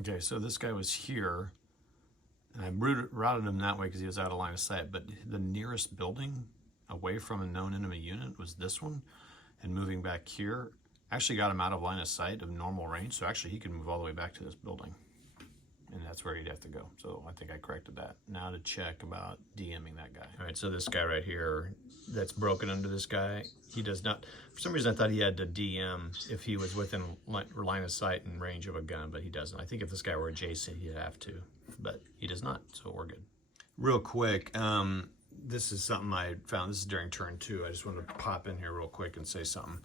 Okay, so this guy was here, and I routed him that way because he was out of line of sight, but the nearest building away from a known enemy unit was this one, and moving back here actually got him out of line of sight of normal range, so actually he could move all the way back to this building, and that's where he'd have to go. So I think I corrected that. Now to check about DMing that guy. All right, so this guy right here that's broken under this guy, he does not, for some reason I thought he had to DM if he was within line of sight and range of a gun, but he doesn't. I think if this guy were adjacent, he'd have to, but he does not, so we're good. Real quick, this is something I found, this is during turn 2. I just wanted to pop in here real quick and say something.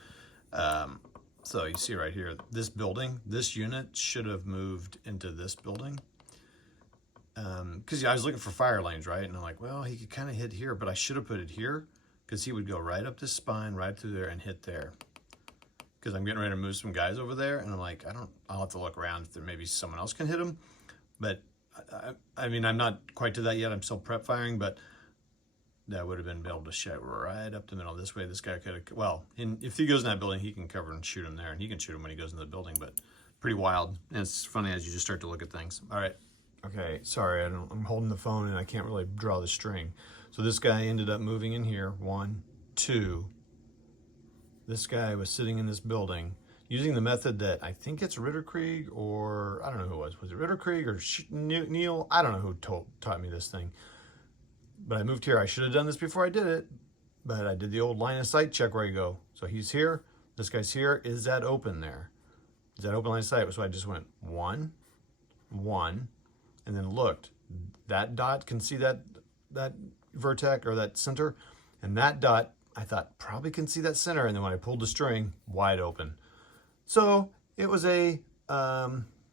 So you see right here, this building, this unit should have moved into this building. Because I was looking for fire lanes, right? And I'm like, well, he could kind of hit here, but I should have put it here because he would go right up this spine, right through there and hit there. Because I'm getting ready to move some guys over there, and I'm like, I'll have to look around if there maybe someone else can hit him. But I mean, I'm not quite to that yet. I'm still prep firing, but that would have been able to shoot right up the middle this way. This guy could have, well, if he goes in that building, he can cover and shoot him there, and he can shoot him when he goes into the building, but pretty wild. And it's funny as you just start to look at things. All right. Okay, sorry, I'm holding the phone and I can't really draw the string. So this guy ended up moving in here, 1, 2. This guy was sitting in this building using the method that I think it's Ritterkrieg, or I don't know who it was. Was it Ritterkrieg or Neil? I don't know who taught me this thing. But I moved here. I should have done this before I did it, but I did the old line of sight check where you go. So he's here, this guy's here. Is that open there? Is that open line of sight? So I just went 1, 1, and then looked. That dot, can see that vertex or that center, and that dot I thought probably can see that center, and then when I pulled the string, wide open. So it was a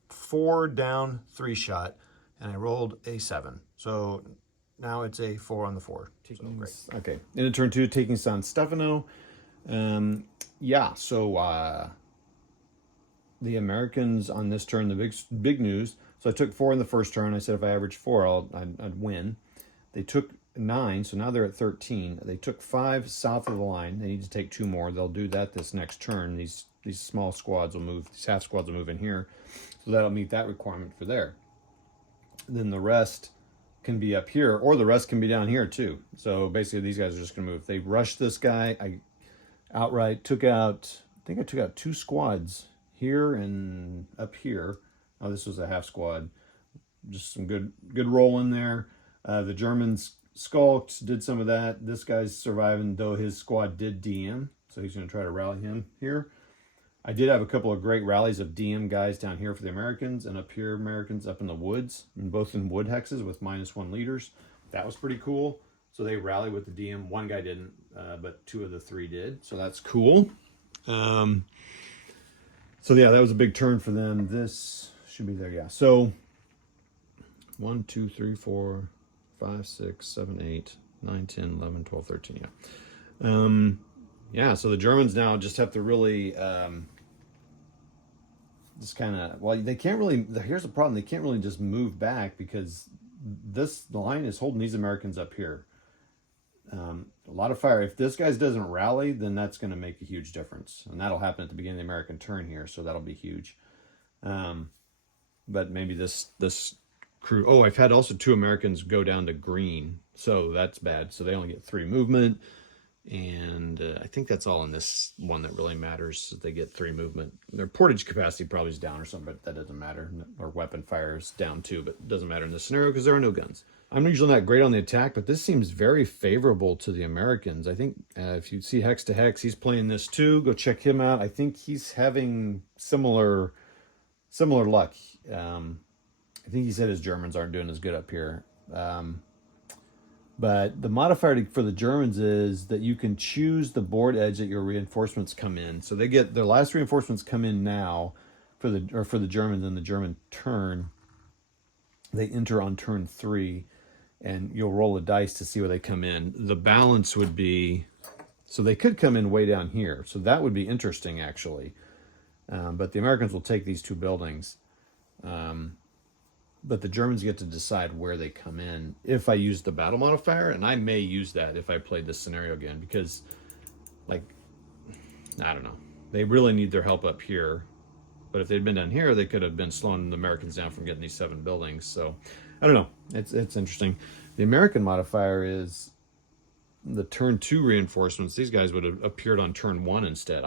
4 down 3 shot, and I rolled a 7. So now it's a 4 on the 4. So great. Okay, into turn 2, taking San Stefano. Yeah, so the Americans on this turn, the big news. So I took 4 in the first turn. I said if I averaged 4, I'd win. They took 9, so now they're at 13. They took 5 south of the line. They need to take 2 more. They'll do that this next turn. These small squads will move. These half squads will move in here, so that'll meet that requirement for there. Then the rest can be up here, or the rest can be down here too. So basically, these guys are just going to move. They rushed this guy. I outright took out. I think I took out 2 squads here and up here. Oh, this was a half squad. Just some good rolling there. The Germans skulked, did some of that. This guy's surviving, though his squad did DM, so he's going to try to rally him here. I did have a couple of great rallies of DM guys down here for the Americans, and up here Americans up in the woods, and both in wood hexes with -1 leaders. That was pretty cool. So they rallied with the DM. One guy didn't, but 2 of the 3 did. So that's cool. So yeah, that was a big turn for them. This should be there, yeah. So 1, 2, 3, 4, 5, 6, 7, 8, 9, 10, 11, 12, 13, yeah. Yeah, so the Germans now just have to really just kind of, well, they can't really, here's the problem, they can't really just move back because the line is holding these Americans up here. A lot of fire. If this guy doesn't rally, then that's going to make a huge difference. And that'll happen at the beginning of the American turn here, so that'll be huge. But maybe this crew... Oh, I've had also 2 Americans go down to green, so that's bad. So they only get 3 movement. And I think that's all in this one that really matters. They get 3 movement. Their portage capacity probably is down or something, but that doesn't matter. Or weapon fire is down too, but it doesn't matter in this scenario because there are no guns. I'm usually not great on the attack, but this seems very favorable to the Americans. I think if you see Hex to Hex, he's playing this too. Go check him out. I think he's having similar luck. I think he said his Germans aren't doing as good up here. But the modifier for the Germans is that you can choose the board edge that your reinforcements come in. So they get their last reinforcements come in now for the Germans in the German turn. They enter on turn 3, and you'll roll a dice to see where they come in. The balance would be, so they could come in way down here. So that would be interesting, actually. But the Americans will take these 2 buildings. But the Germans get to decide where they come in if I use the battle modifier, and I may use that if I played this scenario again, because, like, I don't know. They really need their help up here. But if they'd been down here, they could have been slowing the Americans down from getting these 7 buildings. So I don't know. It's interesting. The American modifier is the turn 2 reinforcements. These guys would have appeared on turn 1 instead.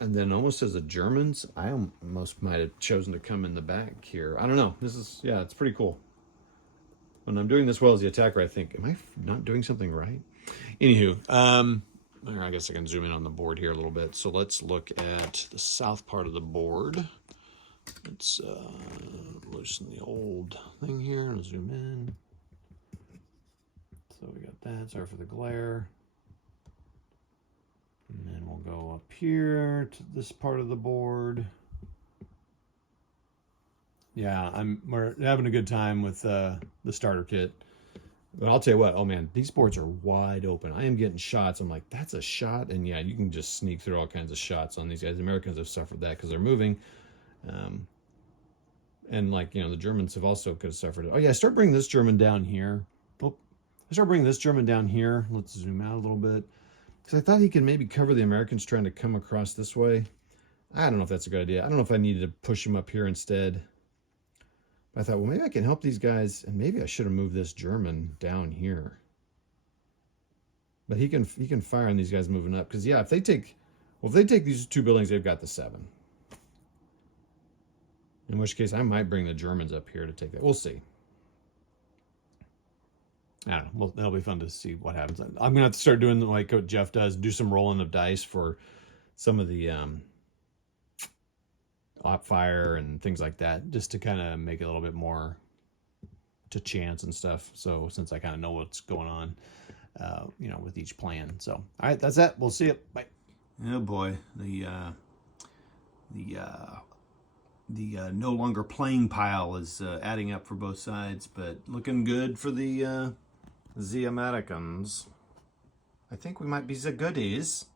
And then almost as the Germans, I almost might have chosen to come in the back here. I don't know. This is, yeah, it's pretty cool. When I'm doing this well as the attacker, I think, am I not doing something right? Anywho, I guess I can zoom in on the board here a little bit. So let's look at the south part of the board. Let's loosen the old thing here and zoom in. So we got that. Sorry for the glare. And then we'll go up here to this part of the board. Yeah, we're having a good time with the starter kit. But I'll tell you what, oh man, these boards are wide open. I am getting shots. I'm like, that's a shot? And yeah, you can just sneak through all kinds of shots on these guys. The Americans have suffered that because they're moving. And like, you know, the Germans have also could have suffered it. Oh yeah, start bringing this German down here. Oh, I start bringing this German down here. Let's zoom out a little bit. Because I thought he could maybe cover the Americans trying to come across this way. I don't know if that's a good idea. I don't know if I needed to push him up here instead. But I thought, well, maybe I can help these guys, and maybe I should have moved this German down here. But he can fire on these guys moving up. Because yeah, if they take these 2 buildings, they've got the 7. In which case, I might bring the Germans up here to take that. We'll see. I don't know. Well, that'll be fun to see what happens. I'm going to have to start doing like what Jeff does, do some rolling of dice for some of the op fire and things like that, just to kind of make it a little bit more to chance and stuff. So since I kind of know what's going on, you know, with each plan. So, all right, that's that. We'll see you. Bye. Oh boy. The no longer playing pile is adding up for both sides, but looking good for the Americans. I think we might be the goodies.